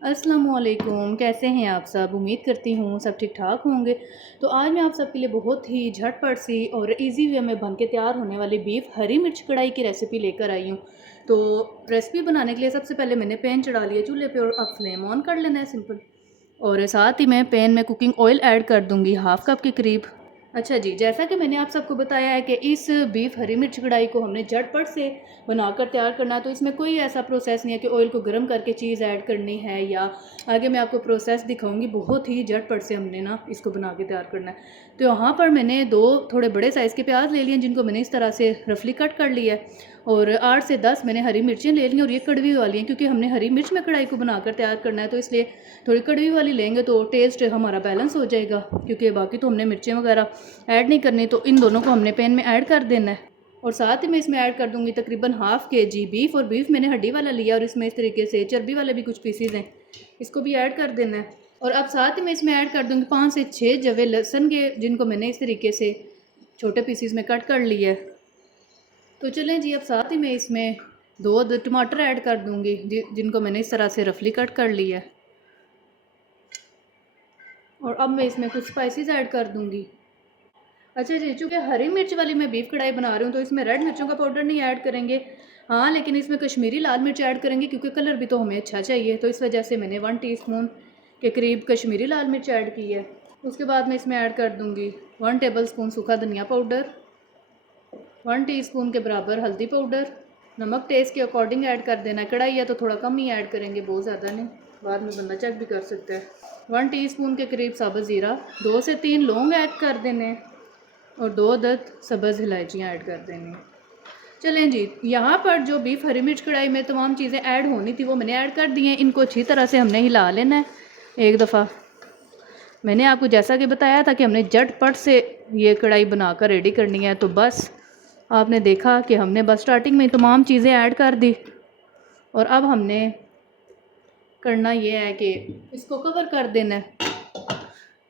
अस्सलामुअलैकुम, कैसे हैं आप सब। उम्मीद करती हूँ सब ठीक ठाक होंगे। तो आज मैं आप सबके लिए बहुत ही झटपट सी और इजी वे में बन के तैयार होने वाली बीफ हरी मिर्च कढ़ाई की रेसिपी लेकर आई हूँ। तो रेसिपी बनाने के लिए सबसे पहले मैंने पैन चढ़ा लिया चूल्हे पे और अब फ्लेम ऑन कर लेना है सिंपल। और साथ ही मैं पैन में कुकिंग ऑयल ऐड कर दूँगी हाफ़ कप के करीब। अच्छा जी, जैसा कि मैंने आप सबको बताया है कि इस बीफ हरी मिर्च कढ़ाई को हमने झटपट से बनाकर तैयार करना है, तो इसमें कोई ऐसा प्रोसेस नहीं है कि ऑयल को गर्म करके चीज़ ऐड करनी है, या आगे मैं आपको प्रोसेस दिखाऊंगी। बहुत ही झटपट से हमने ना इसको बना के तैयार करना है। तो यहाँ पर मैंने दो थोड़े बड़े साइज़ के प्याज ले लिए जिनको मैंने इस तरह से रफली कट कर लिया है, और 8 से 10 मैंने हरी मिर्चें ले ली, और ये कड़वी वाली हैं क्योंकि हमने हरी मिर्च में कढ़ाई को बनाकर तैयार करना है, तो इसलिए थोड़ी कड़वी वाली लेंगे तो टेस्ट हमारा बैलेंस हो जाएगा, क्योंकि बाकी तो हमने मिर्चें वगैरह ऐड नहीं करनी। तो इन दोनों को हमने पैन में ऐड कर देना है, और साथ ही मैं इसमें ऐड कर दूंगी तकरीबन हाफ़ केजी बीफ, और बीफ मैंने हड्डी वाला लिया, और इसमें इस तरीके से चर्बी वाले भी कुछ पीसीज हैं, इसको भी ऐड कर देना है। और अब साथ ही मैं इसमें ऐड कर दूंगी 5 से 6 जवे लहसुन के, जिनको मैंने इस तरीके से छोटे पीसीज में कट कर लिया है। तो चलें जी, अब साथ ही मैं इसमें दो टमाटर ऐड कर दूंगी जिनको मैंने इस तरह से रफली कट कर लिया है। और अब मैं इसमें कुछ स्पाइसेस ऐड कर दूंगी। अच्छा जी, चूँकि हरी मिर्च वाली मैं बीफ कढ़ाई बना रही हूँ, तो इसमें रेड मिर्चों का पाउडर नहीं ऐड करेंगे। हाँ, लेकिन इसमें कश्मीरी लाल मिर्च ऐड करेंगे क्योंकि कलर भी तो हमें अच्छा चाहिए। तो इस वजह से मैंने 1 टीस्पून के करीब कश्मीरी लाल मिर्च ऐड की है। उसके बाद मैं इसमें ऐड कर दूँगी 1 टेबलस्पून सूखा धनिया पाउडर, 1 टीस्पून के बराबर हल्दी पाउडर, नमक टेस्ट के अकॉर्डिंग ऐड कर देना है। कढ़ाई है तो थोड़ा कम ही ऐड करेंगे, बहुत ज़्यादा नहीं, बाद में बंदा चेक भी कर सकता है। 1 टीस्पून के करीब साबुत ज़ीरा, 2 से 3 लौंग ऐड कर देने, और 2 अदद सब्ज़ इलायचियाँ ऐड कर देनी। चलें जी, यहाँ पर जो बीफ हरी मिर्च कढ़ाई में तमाम चीज़ें ऐड होनी थी वो मैंने ऐड कर दी हैं। इनको अच्छी तरह से हमने हिला लेना है एक दफ़ा। मैंने आपको जैसा कि बताया था कि हमने झटपट से ये कढ़ाई बनाकर रेडी करनी है, तो बस आपने देखा कि हमने बस स्टार्टिंग में तमाम चीज़ें ऐड कर दी, और अब हमने करना ये है कि इसको कवर कर देना है।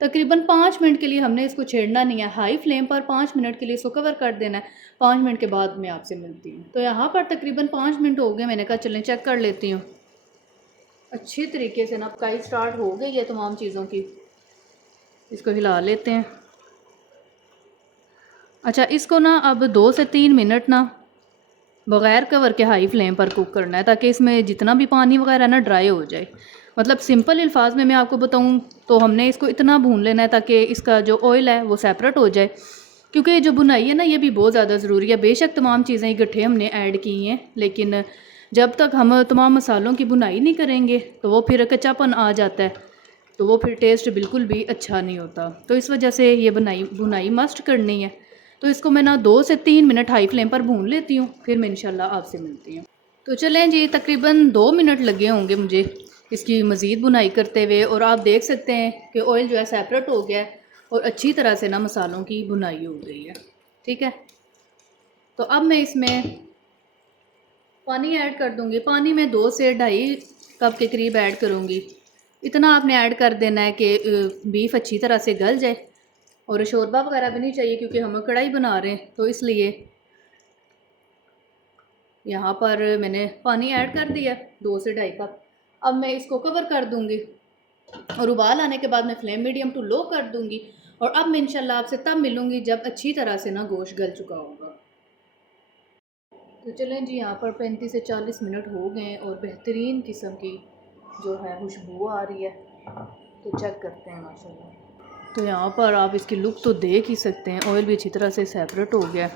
तकरीबन 5 मिनट के लिए हमने इसको छेड़ना नहीं है, हाई फ्लेम पर 5 मिनट के लिए इसको कवर कर देना है। 5 मिनट के बाद मैं आपसे मिलती हूँ। तो यहाँ पर तकरीबन 5 मिनट हो गए, मैंने कहा चलें चेक कर लेती हूँ। अच्छी तरीके से ना पकाई स्टार्ट हो गई है तमाम चीज़ों की। इसको हिला लेते हैं। अच्छा, इसको ना अब 2 से 3 मिनट ना बग़ैर कवर के हाई फ्लेम पर कुक करना है, ताकि इसमें जितना भी पानी वगैरह ना ड्राई हो जाए। मतलब सिंपल अल्फाज में मैं आपको बताऊं तो हमने इसको इतना भून लेना है ताकि इसका जो ऑयल है वो सेपरेट हो जाए, क्योंकि ये जो बुनाई है ना ये भी बहुत ज़्यादा ज़रूरी है। बेशक तमाम चीज़ें इकट्ठे हमने ऐड की हैं, लेकिन जब तक हम तमाम मसालों की बुनाई नहीं करेंगे तो वो फिर कच्चापन आ जाता है, तो वो फिर टेस्ट बिल्कुल भी अच्छा नहीं होता। तो इस वजह से ये बुनाई मस्ट करनी है। तो इसको मैं ना 2 से 3 मिनट हाई फ्लेम पर भून लेती हूँ, फिर मैं इंशाल्लाह आपसे मिलती हूँ। तो चलें जी, तकरीबन 2 मिनट लगे होंगे मुझे इसकी मज़ीद बुनाई करते हुए, और आप देख सकते हैं कि ऑयल जो है सेपरेट हो गया है और अच्छी तरह से ना मसालों की बुनाई हो गई है। ठीक है, तो अब मैं इसमें पानी ऐड कर दूँगी। पानी में 2 से 2.5 कप के करीब ऐड करूँगी। इतना आपने ऐड कर देना है कि बीफ अच्छी तरह से गल जाए, और शोरबा वगैरह भी नहीं चाहिए क्योंकि हम कढ़ाई बना रहे हैं, तो इसलिए यहाँ पर मैंने पानी ऐड कर दिया 2 से 2.5 कप। अब मैं इसको कवर कर दूँगी, और उबाल आने के बाद मैं फ्लेम मीडियम टू लो कर दूँगी। और अब मैं इंशाल्लाह आपसे तब मिलूँगी जब अच्छी तरह से ना गोश्त गल चुका होगा। तो चलें जी, यहाँ पर 35 से 40 मिनट हो गए और बेहतरीन किस्म की जो है खुशबू आ रही है। तो चेक करते हैं माशाल्लाह। तो यहाँ पर आप इसकी लुक तो देख ही सकते हैं, ऑयल भी अच्छी तरह से सेपरेट हो गया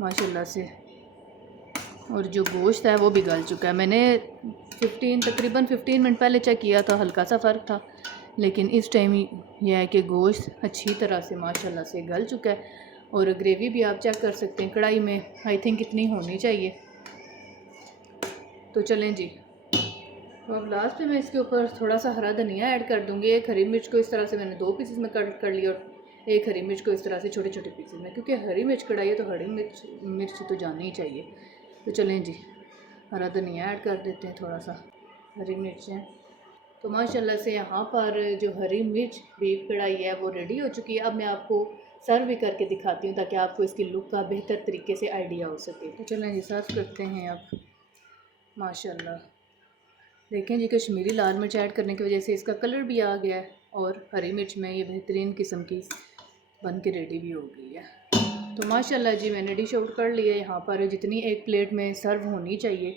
माशाल्लाह से, और जो गोश्त है वो भी गल चुका है। मैंने तकरीबन 15 मिनट पहले चेक किया था, हल्का सा फ़र्क था, लेकिन इस टाइम यह है कि गोश्त अच्छी तरह से माशाल्लाह से गल चुका है। और ग्रेवी भी आप चेक कर सकते हैं कढ़ाई में, आई थिंक इतनी होनी चाहिए। तो चलें जी, तो अब लास्ट में मैं इसके ऊपर थोड़ा सा हरा धनिया ऐड कर दूँगी। एक हरी मिर्च को इस तरह से मैंने 2 पीसेस में कट कर लिया, और एक हरी मिर्च को इस तरह से छोटे छोटे पीसेस में, क्योंकि हरी मिर्च कढ़ाई है तो हरी मिर्च तो जानी ही चाहिए। तो चलें जी, हरा धनिया ऐड कर देते हैं, थोड़ा सा हरी मिर्चें। तो माशाल्लाह से यहाँ पर जो हरी मिर्च बीफ कढ़ाई है वो रेडी हो चुकी है। अब मैं आपको सर्व भी करके दिखाती हूँ ताकि आपको इसकी लुक का बेहतर तरीके से आइडिया हो सके। तो चलें जी, सर्व करते हैं अब। माशाल्लाह देखें जी, कश्मीरी लाल मिर्च ऐड करने की वजह से इसका कलर भी आ गया है और हरी मिर्च में ये बेहतरीन किस्म की बन के रेडी भी हो गई है। तो माशाल्लाह जी मैंने डिश आउट कर लिया है। यहाँ पर जितनी एक प्लेट में सर्व होनी चाहिए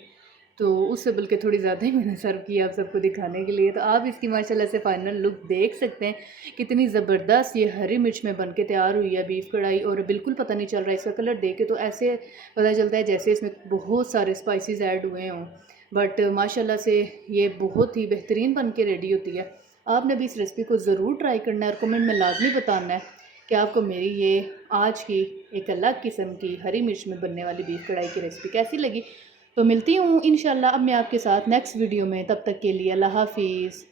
तो उससे बल्कि थोड़ी ज़्यादा ही मैंने सर्व किया आप सबको दिखाने के लिए। तो आप इसकी माशाल्लाह से फ़ाइनल लुक देख सकते हैं कितनी ज़बरदस्त ये हरी मिर्च में बन के तैयार हुई है बीफ कढ़ाई। और बिल्कुल पता नहीं चल रहा है, इसका कलर देख के तो ऐसे पता चलता है जैसे इसमें बहुत सारे स्पाइसेस ऐड हुए हों, बट माशाल्लाह से ये बहुत ही बेहतरीन बन के रेडी होती है। आपने भी इस रेसिपी को ज़रूर ट्राई करना है और कमेंट में लाजमी बताना है कि आपको मेरी ये आज की एक अलग किस्म की हरी मिर्च में बनने वाली बीफ कढ़ाई की रेसिपी कैसी लगी। तो मिलती हूँ इंशाल्लाह अब मैं आपके साथ नेक्स्ट वीडियो में, तब तक के लिए अल्लाह हाफिज़।